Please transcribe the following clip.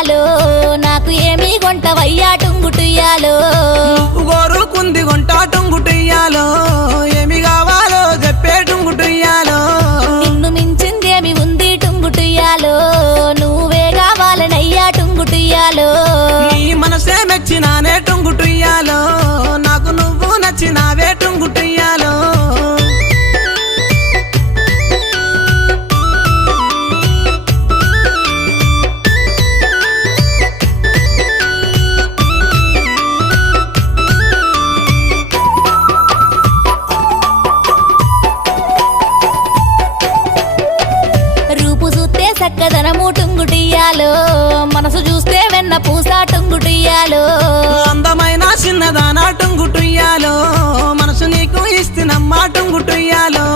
టుంగుటుయ్యాలో నాకు ఏమి కొంటవయ్యా టుంగుటుయ్యాలో నువ్వు కోరుకుంది కొంటా టుంగుటుయ్యాలో ఏమి కావాలో చెప్పే టుంగుటుయ్యాలో నిన్ను మించిందేమి ఉంది టుంగుటుయ్యాలో నువ్వే కావాలనయ్యా టుంగుటుయ్యాలో నీ మనసే మెచ్చినానే టుంగుటుయ్యాలో నాకు నువ్వు నచ్చినావే టుంగుటుయ్యాలో రూపు చూస్తే చక్కదనము టుంగుటుయ్యాలో మనసు చూస్తే వెన్న పూస టుంగుటుయ్యాలో అందమైన చిన్నదానా టుంగుటుయ్యాలో మనసు నీకు ఇస్తున్నమ్మా టుంగుటుయ్యాలో